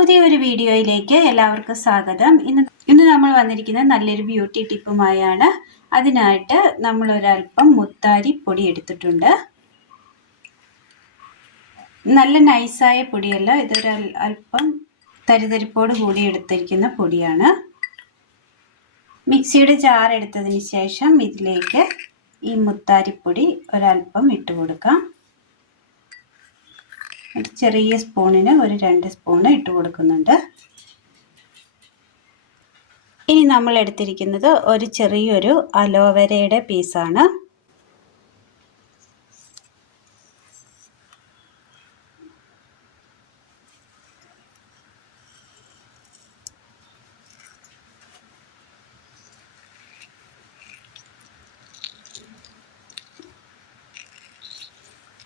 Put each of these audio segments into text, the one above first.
പുതിയൊരു വീഡിയോയിലേക്ക് എല്ലാവർക്കും സ്വാഗതം. ഇന്ന് നമ്മൾ വന്നിരിക്കുന്നത് നല്ലൊരു ബ്യൂട്ടി ടിപ്പുമായാണ്. അതിനായിട്ട് നമ്മൾ ഒരല്പം മുത്താരി പൊടി എടുത്തിട്ടുണ്ട്. നല്ല നൈസായ പൊടിയല്ല, ഇതൊരു അല്പം തരിതരിപ്പോട് കൂടി എടുത്തിരിക്കുന്ന പൊടിയാണ്. മിക്സിയുടെ ജാർ എടുത്തതിന് ശേഷം ഇതിലേക്ക് ഈ മുത്താരിപ്പൊടി ഒരല്പം ഇട്ട് കൊടുക്കാം. ഒരു ചെറിയ സ്പൂണിന് ഒരു 2 സ്പൂൺ ഇട്ട് കൊടുക്കുന്നുണ്ട്. ഇനി നമ്മൾ എടുത്തിരിക്കുന്നത് ഒരു ചെറിയൊരു അലോവേരയുടെ പീസാണ്.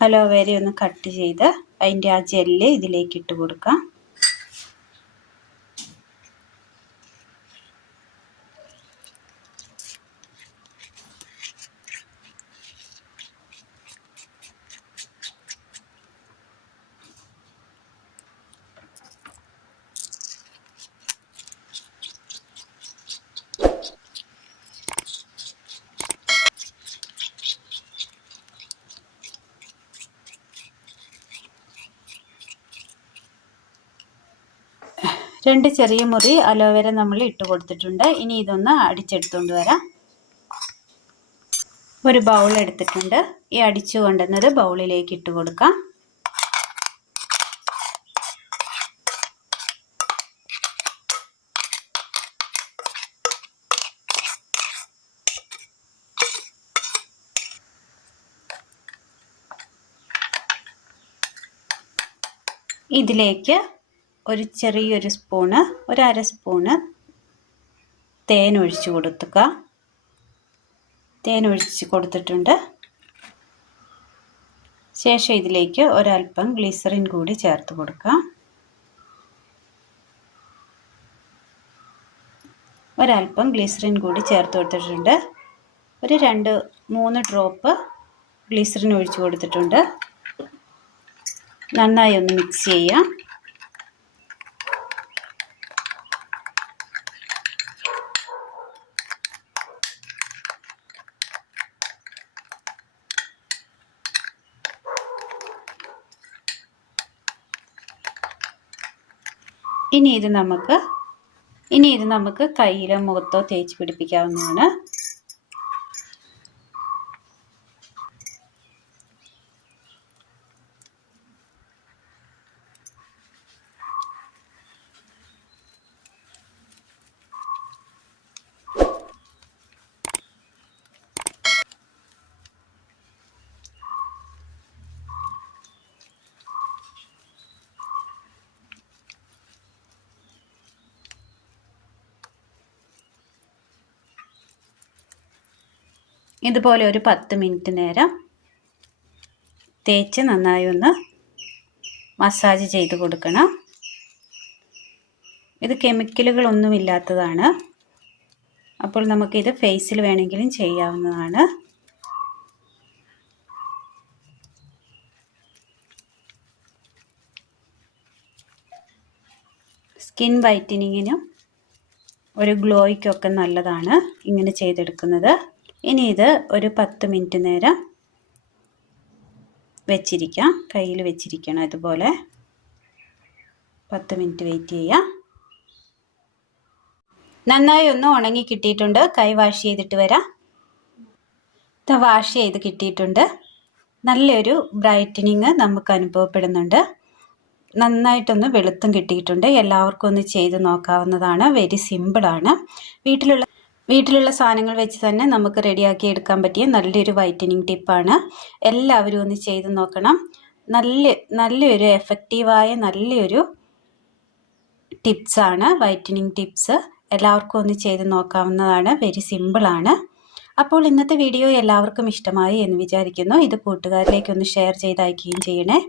അലോവേര ഒന്ന് കട്ട് ചെയ്ത് അതിൻ്റെ ആ ജെല്ല് ഇതിലേക്ക് ഇട്ട് കൊടുക്കാം. രണ്ട് ചെറിയ മുറി അലോവേര നമ്മൾ ഇട്ട് കൊടുത്തിട്ടുണ്ട്. ഇനി ഇതൊന്ന് അടിച്ചെടുത്തുകൊണ്ട് വരാം. ഒരു ബൗൾ എടുത്തിട്ടുണ്ട്. ഈ അടിച്ചു കൊണ്ടുവന്നത് ബൗളിലേക്ക് ഇട്ട് കൊടുക്കാം. ഇതിലേക്ക് ഒരു ചെറിയൊരു സ്പൂണ്, ഒരു 1/2 സ്പൂണ് തേൻ ഒഴിച്ച് കൊടുക്കുക. തേൻ ഒഴിച്ച് കൊടുത്തിട്ടുണ്ട്. ശേഷം ഇതിലേക്ക് ഒരല്പം ഗ്ലിസറിൻ കൂടി ചേർത്ത് കൊടുക്കാം. ഒരല്പം ഗ്ലിസറിൻ കൂടി ചേർത്ത് കൊടുത്തിട്ടുണ്ട്. ഒരു 2-3 ഡ്രോപ്പ് ഗ്ലിസറിൻ ഒഴിച്ച് കൊടുത്തിട്ടുണ്ട്. നന്നായി ഒന്ന് മിക്സ് ചെയ്യാം. ഇനി ഇത് നമുക്ക് കയ്യിലോ മുഖത്തോ തേച്ച് പിടിപ്പിക്കാവുന്നതാണ്. ഇതുപോലെ ഒരു 10 മിനിറ്റ് നേരം തേച്ച് നന്നായി ഒന്ന് മസാജ് ചെയ്ത് കൊടുക്കണം. ഇത് കെമിക്കലുകളൊന്നുമില്ലാത്തതാണ്. അപ്പോൾ നമുക്കിത് ഫേസിൽ വേണമെങ്കിലും ചെയ്യാവുന്നതാണ്. സ്കിൻ വൈറ്റനിങ്ങിനും ഒരു ഗ്ലോയ്ക്കൊക്കെ നല്ലതാണ് ഇങ്ങനെ ചെയ്തെടുക്കുന്നത്. ഇനി ഇത് ഒരു 10 മിനിറ്റ് നേരം വെച്ചിരിക്കാം. കയ്യിൽ വെച്ചിരിക്കണം. ഇതുപോലെ 10 മിനിറ്റ് വെയിറ്റ് ചെയ്യാം. നന്നായി ഒന്ന് ഉണങ്ങി കിട്ടിയിട്ടുണ്ട്. കൈ വാഷ് ചെയ്തിട്ട് വരാം. വാഷ് ചെയ്ത് കിട്ടിയിട്ടുണ്ട്. നല്ലൊരു ബ്രൈറ്റനിങ് നമുക്ക് അനുഭവപ്പെടുന്നുണ്ട്. നന്നായിട്ടൊന്ന് വെളുത്തും കിട്ടിയിട്ടുണ്ട്. എല്ലാവർക്കും ഒന്ന് ചെയ്ത് നോക്കാവുന്നതാണ്. വെരി സിമ്പിളാണ്. വീട്ടിലുള്ള സാധനങ്ങൾ വെച്ച് തന്നെ നമുക്ക് റെഡിയാക്കി എടുക്കാൻ പറ്റിയ നല്ലൊരു വൈറ്റനിങ് ടിപ്പാണ്. എല്ലാവരും ഒന്ന് ചെയ്ത് നോക്കണം. നല്ലൊരു എഫക്റ്റീവായ നല്ലൊരു ടിപ്സാണ് വൈറ്റനിങ് ടിപ്സ്. എല്ലാവർക്കും ഒന്ന് ചെയ്ത് നോക്കാവുന്നതാണ്. വെരി സിമ്പിളാണ്. അപ്പോൾ ഇന്നത്തെ വീഡിയോ എല്ലാവർക്കും ഇഷ്ടമായി എന്ന് വിചാരിക്കുന്നു. ഇത് കൂട്ടുകാരിലേക്കൊന്ന് ഷെയർ ചെയ്ത് അയക്കുകയും ചെയ്യണേ.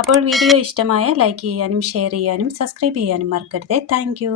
അപ്പോൾ വീഡിയോ ഇഷ്ടമായ ലൈക്ക് ചെയ്യാനും ഷെയർ ചെയ്യാനും സബ്സ്ക്രൈബ് ചെയ്യാനും മറക്കരുതേ. താങ്ക്